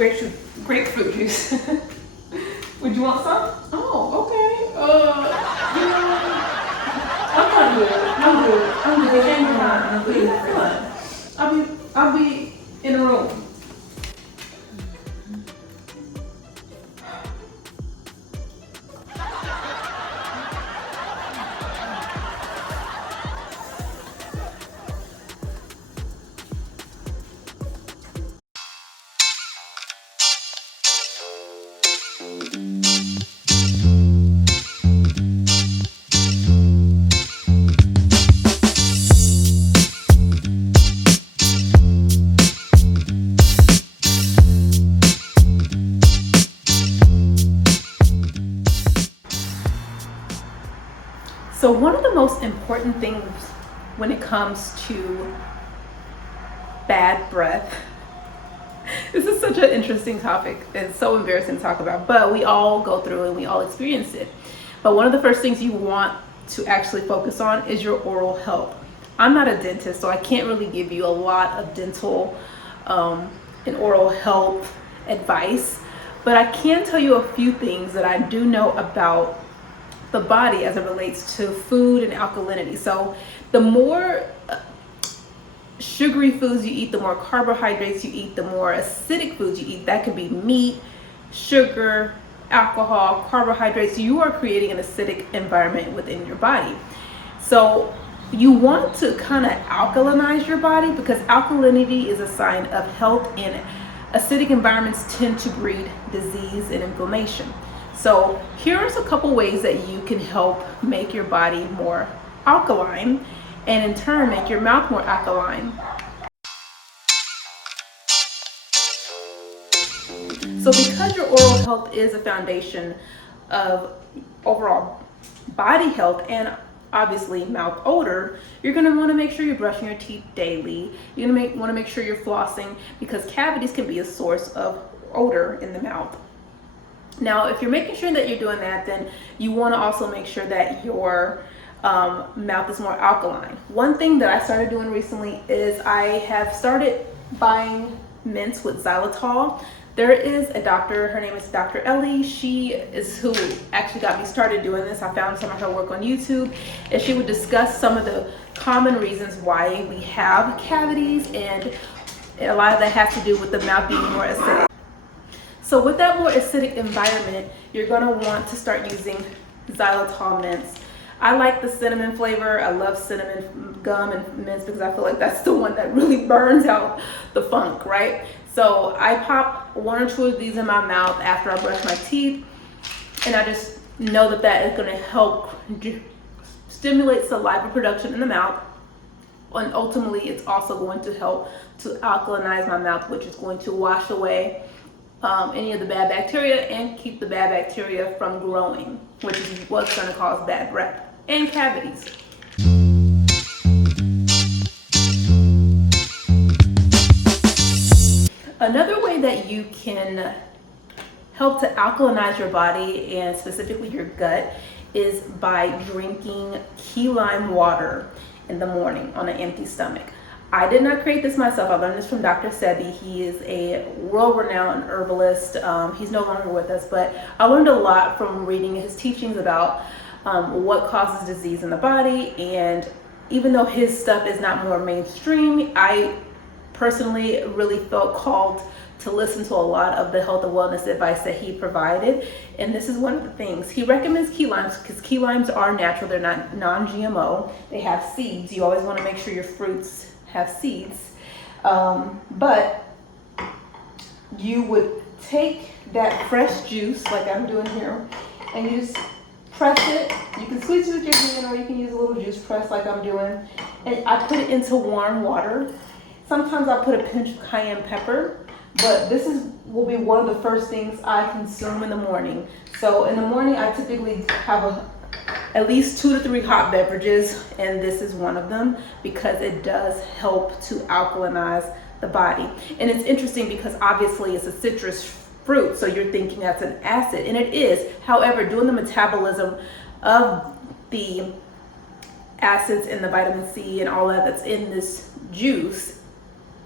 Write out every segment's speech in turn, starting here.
grapefruit juice. Would you want some? Oh, okay. I'm good. I'm good. Change your mind. I'm good. That's fine. I'll be in a room. So one of the most important things when it comes to bad breath, this is such an interesting topic and so embarrassing to talk about, but we all go through it and we all experience it. But one of the first things you want to actually focus on is your oral health. I'm not a dentist, so I can't really give you a lot of dental and oral health advice, but I can tell you a few things that I do know about the body as it relates to food and alkalinity. So the more sugary foods you eat, the more carbohydrates you eat, the more acidic foods you eat. That could be meat, sugar, alcohol, carbohydrates. You are creating an acidic environment within your body. So you want to kind of alkalinize your body, because alkalinity is a sign of health, and acidic environments tend to breed disease and inflammation. So here's a couple ways that you can help make your body more alkaline, and in turn make your mouth more alkaline. So because your oral health is a foundation of overall body health and obviously mouth odor, you're going to want to make sure you're brushing your teeth daily. You're going to want to make sure you're flossing, because cavities can be a source of odor in the mouth. Now, if you're making sure that you're doing that, then you want to also make sure that your mouth is more alkaline. One thing that I started doing recently is I have started buying mints with xylitol. There is a doctor, her name is Dr. Ellie. She is who actually got me started doing this. I found some of her work on YouTube, and she would discuss some of the common reasons why we have cavities, and a lot of that has to do with the mouth being more acidic. So with that more acidic environment, you're going to want to start using xylitol mints. I like the cinnamon flavor. I love cinnamon gum and mints because I feel like that's the one that really burns out the funk, right? So I pop 1 or 2 of these in my mouth after I brush my teeth, and I just know that that is going to help stimulate saliva production in the mouth, and ultimately it's also going to help to alkalinize my mouth, which is going to wash away any of the bad bacteria and keep the bad bacteria from growing, which is what's going to cause bad breath and cavities. Another way that you can help to alkalinize your body, and specifically your gut, is by drinking key lime water in the morning on an empty stomach. I did not create this myself. I learned this from Dr. Sebi. He is a world-renowned herbalist. He's no longer with us, but I learned a lot from reading his teachings about what causes disease in the body. And even though his stuff is not more mainstream, I personally really felt called to listen to a lot of the health and wellness advice that he provided. And this is one of the things. He recommends key limes because key limes are natural. They're not non-GMO. They have seeds. You always want to make sure your fruits have seeds, but you would take that fresh juice like I'm doing here, and you just press it. You can squeeze it with your hand, or you can use a little juice press like I'm doing, and I put it into warm water. Sometimes I put a pinch of cayenne pepper, but this will be one of the first things I consume in the morning. So in the morning I typically have at least 2 to 3 hot beverages, and this is one of them because it does help to alkalinize the body. And it's interesting because obviously it's a citrus fruit, so you're thinking that's an acid, and it is. However, during the metabolism of the acids and the vitamin C and all that's in this juice,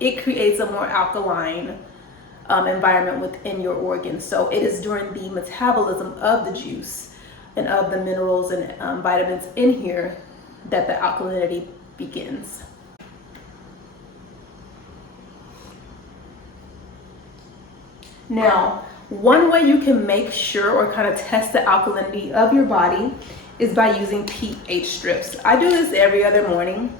it creates a more alkaline environment within your organs. So it is during the metabolism of the juice and of the minerals and vitamins in here that the alkalinity begins. Now, one way you can make sure or kind of test the alkalinity of your body is by using pH strips. I do this every other morning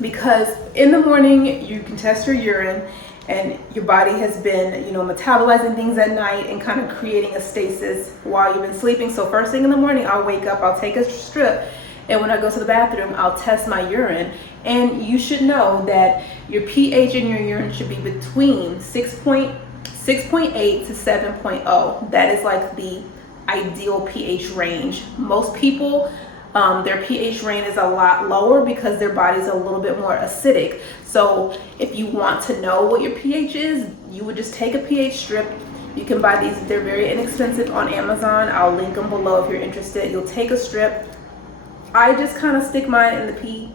because in the morning you can test your urine and your body has been, metabolizing things at night and kind of creating a stasis while you've been sleeping. So first thing in the morning, I'll wake up, I'll take a strip, and when I go to the bathroom, I'll test my urine. And you should know that your pH in your urine should be between 6.8 to 7.0. That is like the ideal pH range. Most people, their pH range is a lot lower because their body's a little bit more acidic. So if you want to know what your pH is, you would just take a pH strip. You can buy these, they're very inexpensive on Amazon. I'll link them below if you're interested. You'll take a strip. I just kind of stick mine in the pee.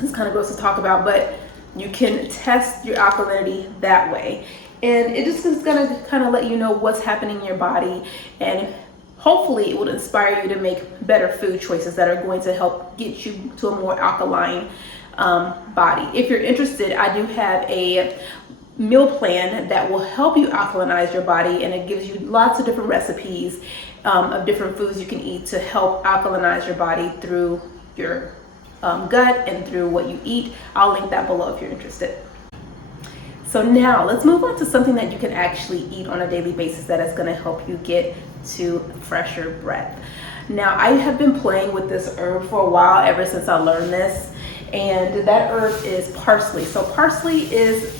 It's kind of gross to talk about, but you can test your alkalinity that way. And it just is gonna kind of let you know what's happening in your body, and hopefully it will inspire you to make better food choices that are going to help get you to a more alkaline body. If you're interested, I do have a meal plan that will help you alkalinize your body, and it gives you lots of different recipes of different foods you can eat to help alkalinize your body through your gut and through what you eat. I'll link that below if you're interested. So now let's move on to something that you can actually eat on a daily basis that is going to help you get to fresher breath. Now, I have been playing with this herb for a while, ever since I learned this, and that herb is parsley. So parsley is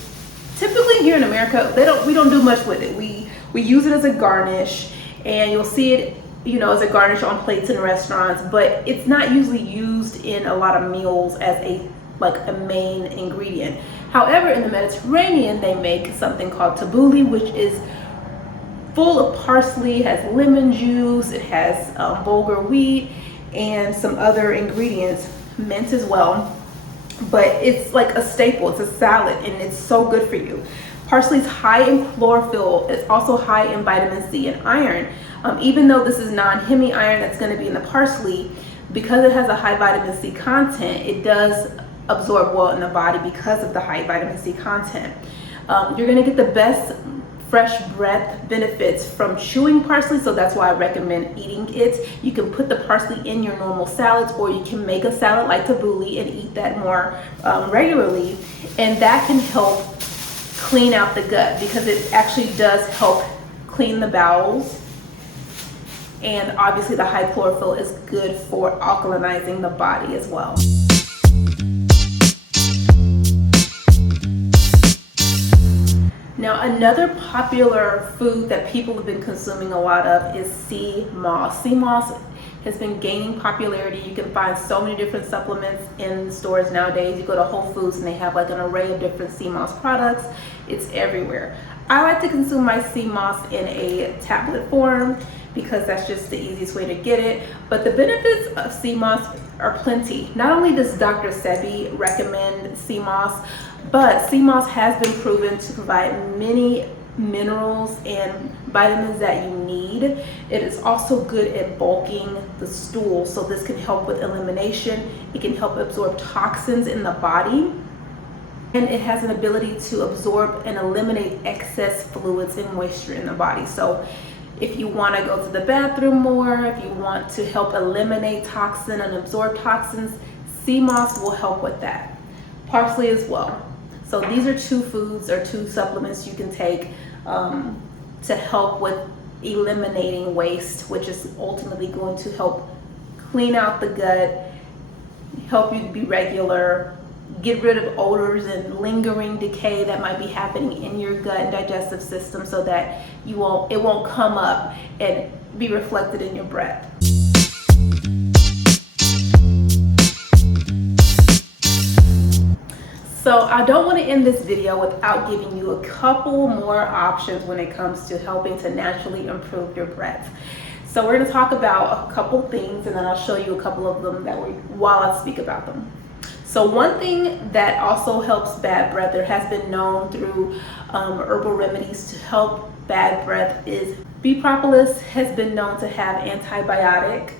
typically here in America, we don't do much with it. We use it as a garnish, and you'll see it, as a garnish on plates in restaurants, but it's not usually used in a lot of meals as a main ingredient. However, in the Mediterranean, they make something called tabbouleh, which is full of parsley, has lemon juice, it has bulgur wheat, and some other ingredients, mint as well. But it's like a staple, it's a salad, and it's so good for you. Parsley is high in chlorophyll, it's also high in vitamin C and iron. Even though this is non-hemi iron that's going to be in the parsley, because it has a high vitamin C content, it does absorb well in the body because of the high vitamin C content. You're going to get the best fresh breath benefits from chewing parsley, so that's why I recommend eating it. You can put the parsley in your normal salads, or you can make a salad like tabbouleh and eat that more regularly, and that can help clean out the gut because it actually does help clean the bowels. And obviously the high chlorophyll is good for alkalinizing the body as well. Now, another popular food that people have been consuming a lot of is sea moss. Sea moss has been gaining popularity. You can find so many different supplements in stores nowadays. You go to Whole Foods and they have like an array of different sea moss products. It's everywhere. I like to consume my sea moss in a tablet form because that's just the easiest way to get it. But the benefits of sea moss are plenty. Not only does Dr. Sebi recommend sea moss, but sea moss has been proven to provide many minerals and vitamins that you need. It is also good at bulking the stool, so this can help with elimination. It can help absorb toxins in the body, and it has an ability to absorb and eliminate excess fluids and moisture in the body. So if you want to go to the bathroom more, if you want to help eliminate toxin and absorb toxins, sea moss will help with that. Parsley as well. So these are two foods or two supplements you can take to help with eliminating waste, which is ultimately going to help clean out the gut, help you be regular, get rid of odors and lingering decay that might be happening in your gut and digestive system, so that it won't come up and be reflected in your breath. So I don't want to end this video without giving you a couple more options when it comes to helping to naturally improve your breath. So we're going to talk about a couple things, and then I'll show you a couple of them while I speak about them. So one thing that also helps bad breath, there has been known through herbal remedies to help bad breath, is bee propolis has been known to have antibiotic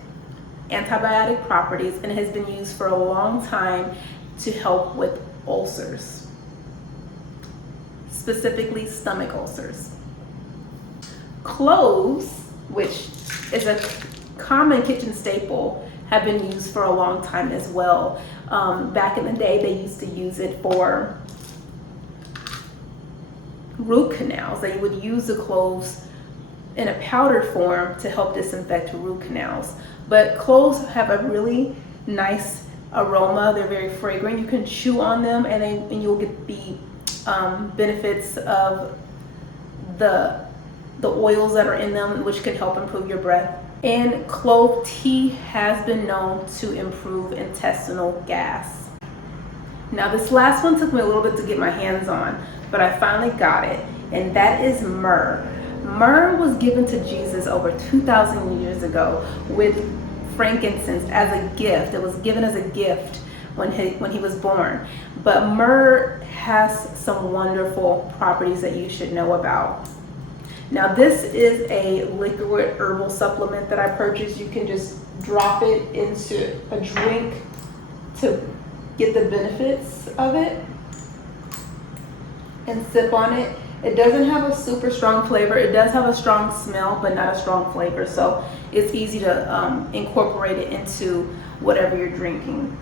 properties, and it has been used for a long time to help with ulcers, specifically stomach ulcers. Cloves, which is a common kitchen staple, have been used for a long time as well. Back in the day, they used to use it for root canals. They would use the cloves in a powder form to help disinfect root canals. But cloves have a really nice aroma. They're very fragrant. You can chew on them, and you'll get the benefits of the oils that are in them, which can help improve your breath. And clove tea has been known to improve intestinal gas. Now, this last one took me a little bit to get my hands on, but I finally got it, and that is myrrh. Myrrh was given to Jesus over 2,000 years ago with frankincense as a gift. It was given as a gift when he was born. But myrrh has some wonderful properties that you should know about. Now, this is a liquid herbal supplement that I purchased. You can just drop it into a drink to get the benefits of it and sip on it. It doesn't have a super strong flavor. It does have a strong smell, but not a strong flavor. So it's easy to incorporate it into whatever you're drinking.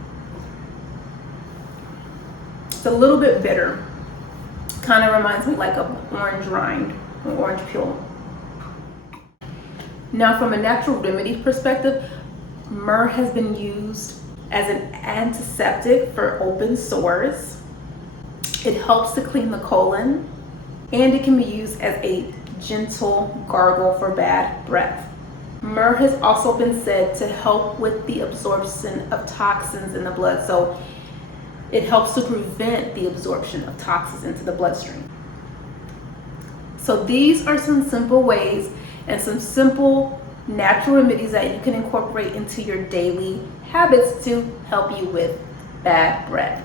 It's a little bit bitter. Kind of reminds me like of orange rind. Or orange peel. Now, from a natural remedy perspective, myrrh has been used as an antiseptic for open sores. It helps to clean the colon, and it can be used as a gentle gargle for bad breath. Myrrh has also been said to help with the absorption of toxins in the blood, so it helps to prevent the absorption of toxins into the bloodstream. So these are some simple ways and some simple natural remedies that you can incorporate into your daily habits to help you with bad breath.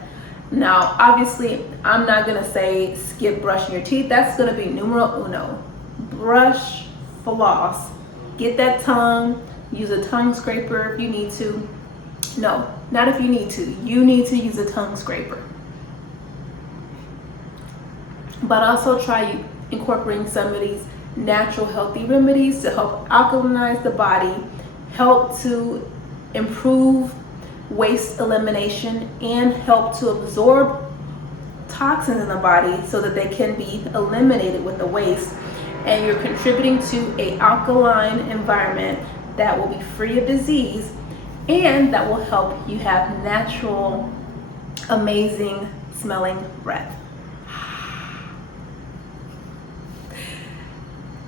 Now, obviously, I'm not gonna say skip brushing your teeth. That's gonna be numero uno. Brush, floss, get that tongue, use a tongue scraper if you need to. No, not if you need to. You need to use a tongue scraper. But also try incorporating some of these natural healthy remedies to help alkalinize the body, help to improve waste elimination, and help to absorb toxins in the body so that they can be eliminated with the waste. And you're contributing to an alkaline environment that will be free of disease and that will help you have natural, amazing smelling breath.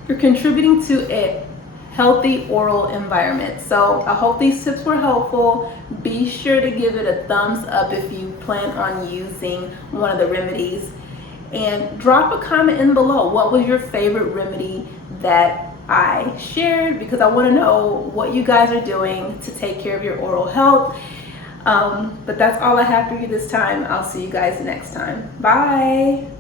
You're contributing to a healthy oral environment. So I hope these tips were helpful. Be sure to give it a thumbs up if you plan on using one of the remedies. And drop a comment in below. What was your favorite remedy that I shared? Because I want to know what you guys are doing to take care of your oral health. But that's all I have for you this time. I'll see you guys next time. Bye.